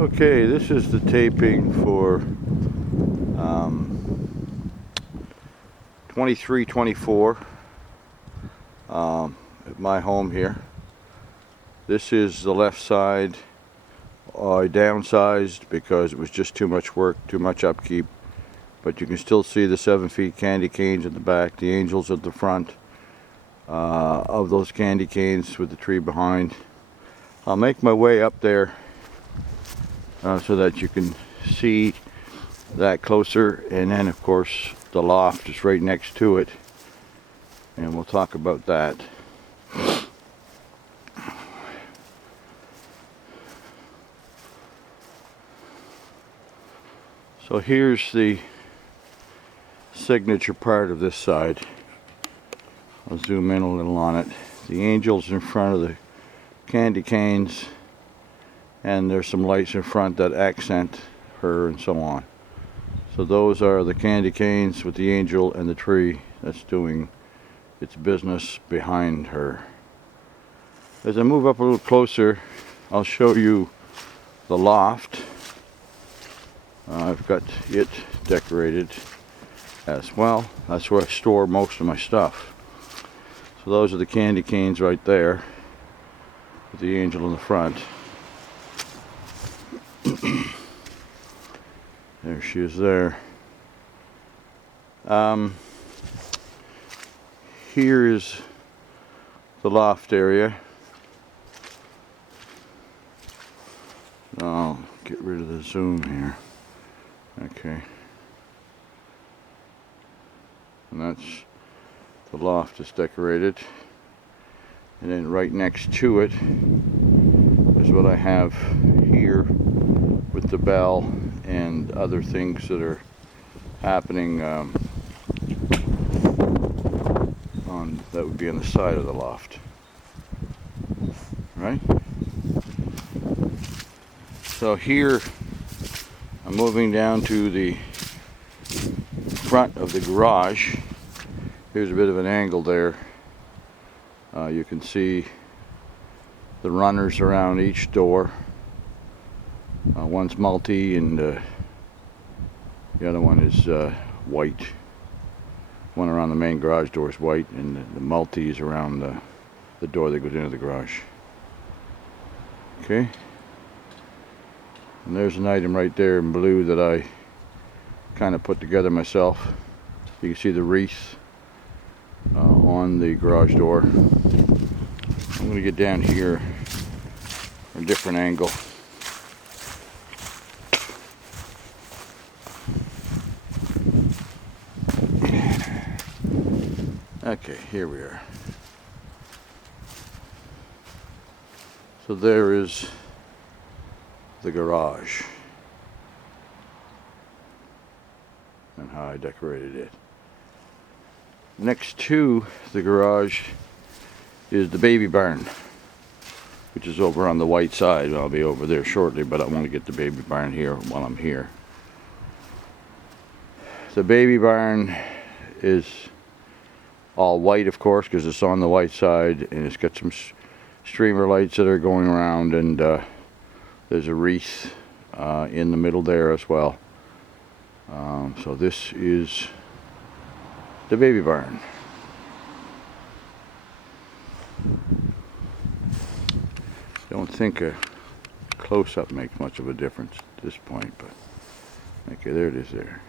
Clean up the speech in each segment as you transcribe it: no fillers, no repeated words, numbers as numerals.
Okay, this is the taping for 23-24 at my home here. This is the left side. I downsized because it was just too much work, too much upkeep. But you can still see the 7 feet candy canes at the back, the angels at the front of those candy canes with the tree behind. I'll make my way up there so that you can see that closer, and then of course the loft is right next to it, and we'll talk about that. So here's the signature part of this side. I'll zoom in a little on it. The angels in front of the candy canes, and there's some lights in front that accent her and so on. So those are the candy canes with the angel and the tree that's doing its business behind her. As I move up a little closer, I'll show you the loft. I've got it decorated as well. That's where I store most of my stuff. So those are the candy canes right there with the angel in the front. There she is there. Here is the loft area. I'll get rid of the zoom here. Okay. And that's the loft is decorated. And then right next to it is what I have here with the bell and other things that are happening that would be on the side of the loft, right? So here I'm moving down to the front of the garage. Here's a bit of an angle there. You can see the runners around each door. One's multi and the other one is white. One around the main garage door is white, and the multi is around the door that goes into the garage. Okay. And there's an item right there in blue that I kind of put together myself. You can see the wreath on the garage door. I'm going to get down here from a different angle. Okay, here we are. So there is the garage and how I decorated it. Next to the garage is the baby barn, which is over on the white side. I'll be over there shortly, but I want to get the baby barn here while I'm here. The baby barn is all white, of course, because it's on the white side, and it's got some streamer lights that are going around, and there's a wreath in the middle there as well. So this is the baby barn. Don't think a close-up makes much of a difference at this point, but okay, there it is there.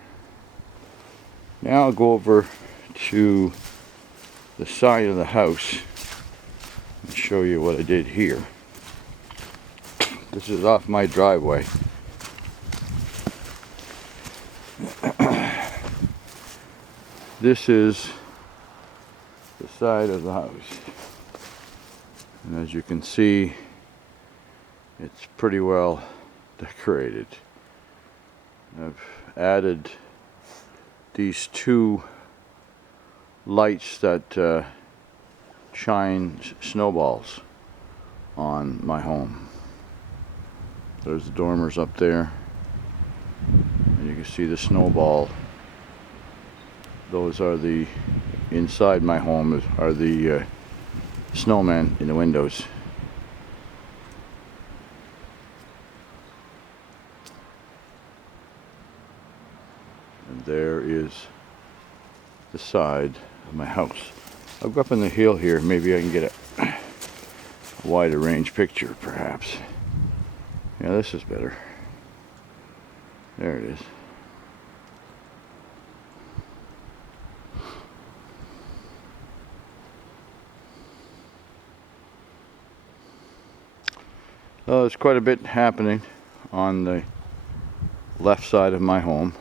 Now I'll go over to the side of the house and show you what I did here. This is off my driveway. This is the side of the house, and as you can see, it's pretty well decorated. I've added these two lights that shine snowballs on my home. There's the dormers up there, and you can see the snowball. Those are the inside my home are the snowmen in the windows. there is the side of my house. I'll go up on the hill here. Maybe I can get a wider range picture, perhaps. Yeah, this is better. There it is. There's quite a bit happening on the left side of my home,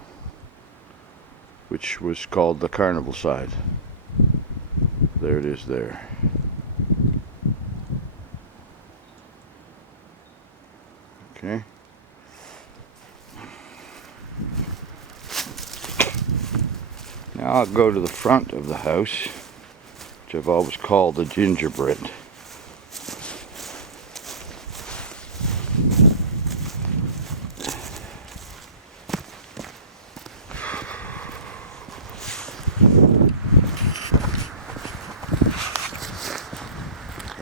which was called the carnival side. There it is there. Okay. Now I'll go to the front of the house, which I've always called the gingerbread.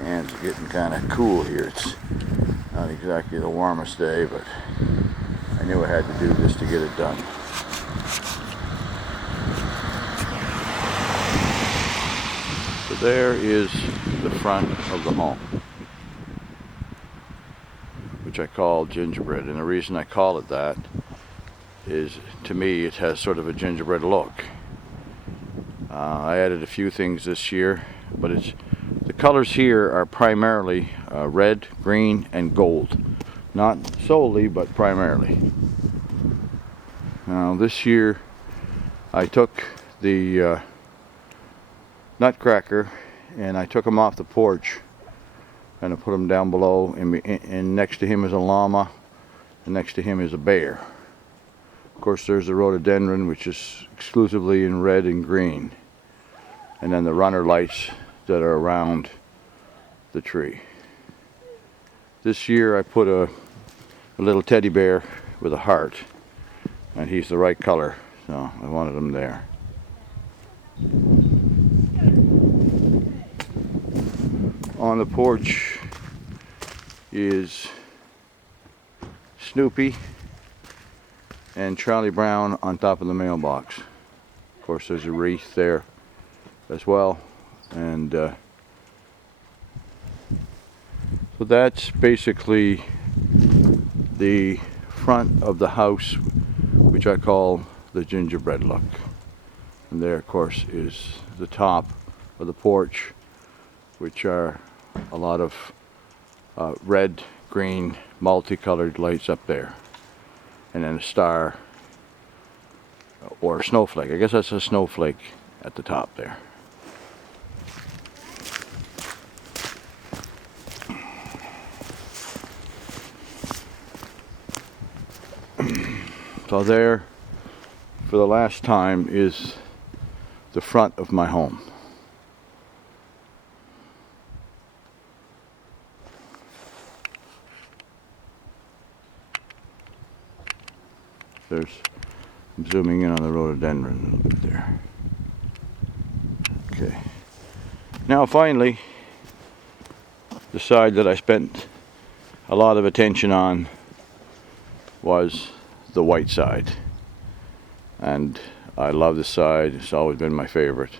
And it's getting kind of cool here. It's not exactly the warmest day, but I knew I had to do this to get it done. So there is the front of the home, which I call gingerbread. And the reason I call it that is, to me, it has sort of a gingerbread look. I added a few things this year, but the colors here are primarily red, green, and gold. Not solely, but primarily. Now this year I took the nutcracker and I took him off the porch and I put him down below, and next to him is a llama and next to him is a bear. Of course there's the rhododendron, which is exclusively in red and green, and then the runner lights that are around the tree. This year I put a little teddy bear with a heart, and he's the right color, so I wanted him there. On the porch is Snoopy and Charlie Brown on top of the mailbox. Of course there's a wreath there as well, and so that's basically the front of the house, which I call the gingerbread look. And there, of course, is the top of the porch, which are a lot of red, green, multicolored lights up there, and then a star or a snowflake. I guess that's a snowflake at the top there. So there, for the last time, is the front of my home. I'm zooming in on the rhododendron a little bit there. Okay. Now finally, the side that I spent a lot of attention on was the white side, and I love this side. It's always been my favorite.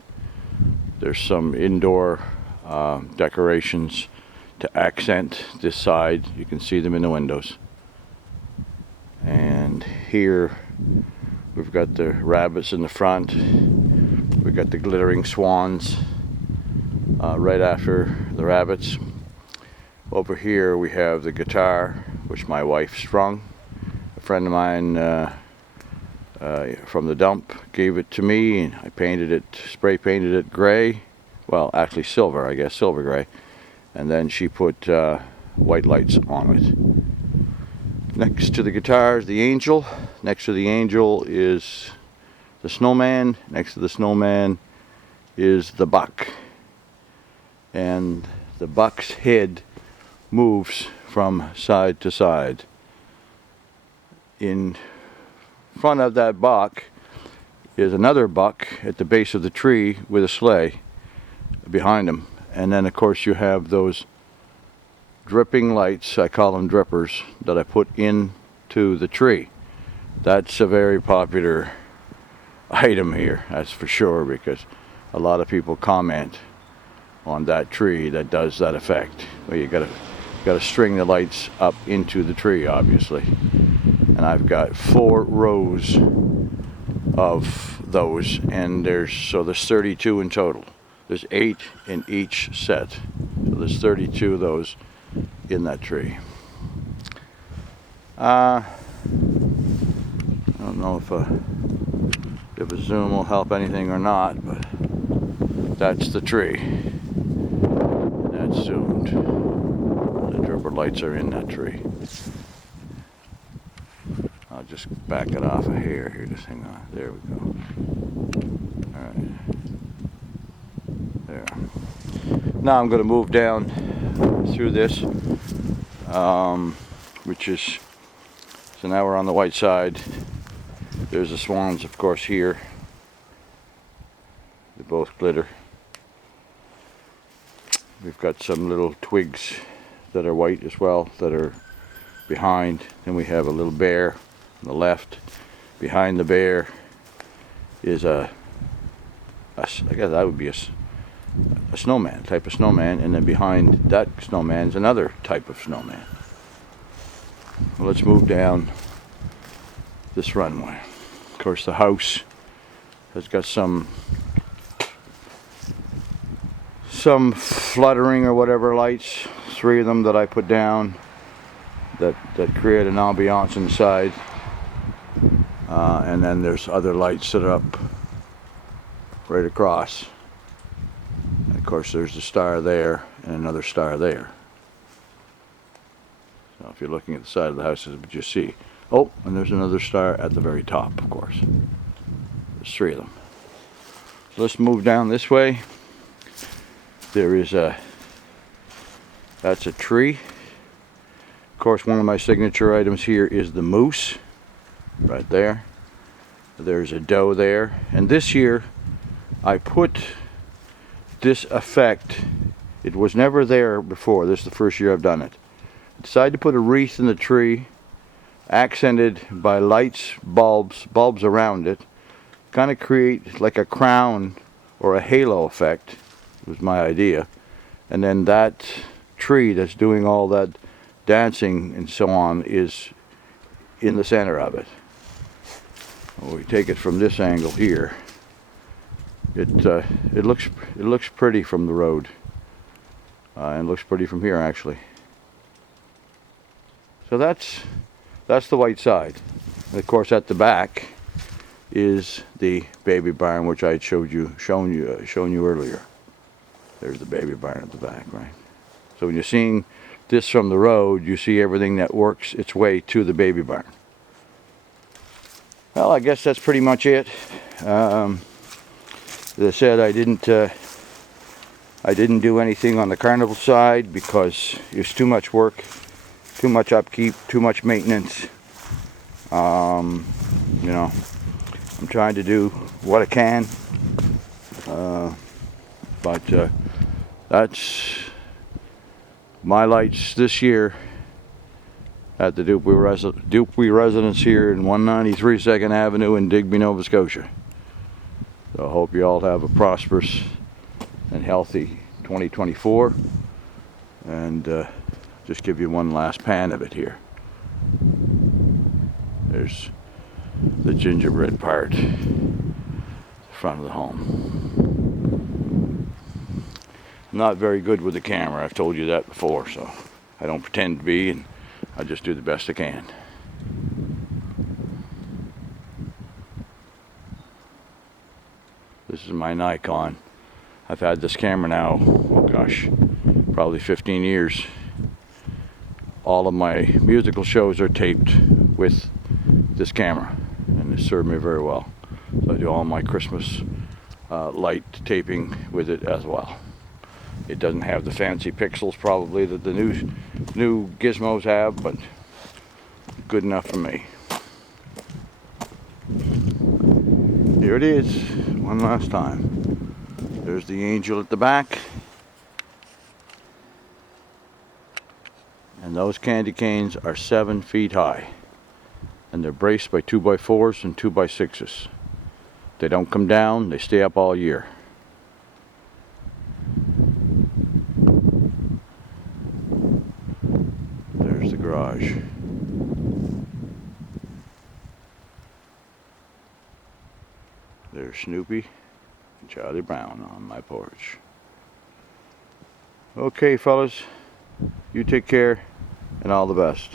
There's some indoor decorations to accent this side. You can see them in the windows, and here we've got the rabbits in the front. We've got the glittering swans right after the rabbits. Over here we have the guitar, which my wife strung. A friend of mine from the dump gave it to me, and I painted it, spray painted it gray. Well, actually silver, I guess, silver gray. And then she put white lights on it. Next to the guitar is the angel. Next to the angel is the snowman. Next to the snowman is the buck. And the buck's head moves from side to side. In front of that buck is another buck at the base of the tree with a sleigh behind him. And then of course you have those dripping lights, I call them drippers, that I put into the tree. That's a very popular item here, that's for sure, because a lot of people comment on that tree that does that effect. Well, you gotta string the lights up into the tree, obviously. And I've got 4 rows of those, and there's 32 in total. There's 8 in each set, so there's 32 of those in that tree. I don't know if a zoom will help anything or not, but that's the tree. That's zoomed. The dripper lights are in that tree. I'll just back it off a hair here, just hang on. There we go. Alright. There. Now I'm going to move down through this, which is, so now we're on the white side. There's the swans, of course, here. They both glitter. We've got some little twigs that are white as well, that are behind. Then we have a little bear on the left. Behind the bear is I guess that would be a snowman, type of snowman, and then behind that snowman is another type of snowman. Well, let's move down this runway. Of course, the house has got some fluttering or whatever lights, 3 of them that I put down that create an ambiance inside, and then there's other lights that are up right across. And of course, there's the star there and another star there. So if you're looking at the side of the house, that's what you see. Oh, and there's another star at the very top, of course. There's 3 of them. So let's move down this way. There is that's a tree. Of course, one of my signature items here is the moose, right there. There's a doe there. And this year, I put this effect, it was never there before. This is the first year I've done it. I decided to put a wreath in the tree, accented by lights, bulbs around it, kind of create like a crown or a halo effect, was my idea. And then that tree that's doing all that dancing and so on is in the center of it. Well, we take it from this angle here. It looks pretty from the road, and looks pretty from here actually. So that's the white side. And of course, at the back is the baby barn, which I had shown you earlier. There's the baby barn at the back, right? So when you're seeing this from the road, you see everything that works its way to the baby barn. Well, I guess that's pretty much it. As I said, I didn't do anything on the carnival side because it's too much work, too much upkeep, too much maintenance. You know, I'm trying to do what I can, but that's my lights this year at the Dupuis residence here in 193 2nd Avenue in Digby, Nova Scotia. So I hope you all have a prosperous and healthy 2024, and just give you one last pan of it here. There's the gingerbread part, the front of the home. I'm not very good with the camera, I've told you that before, so I don't pretend to be, and I just do the best I can. This is my Nikon. I've had this camera now, oh gosh, probably 15 years. All of my musical shows are taped with this camera, and it served me very well. So I do all my Christmas light taping with it as well. It doesn't have the fancy pixels probably that the new gizmos have, but good enough for me. Here it is, one last time. There's the angel at the back. And those candy canes are 7 feet high. And they're braced by 2x4s and 2x6s. They don't come down, they stay up all year. There's the garage. There's Snoopy and Charlie Brown on my porch. Okay, fellas, you take care and all the best.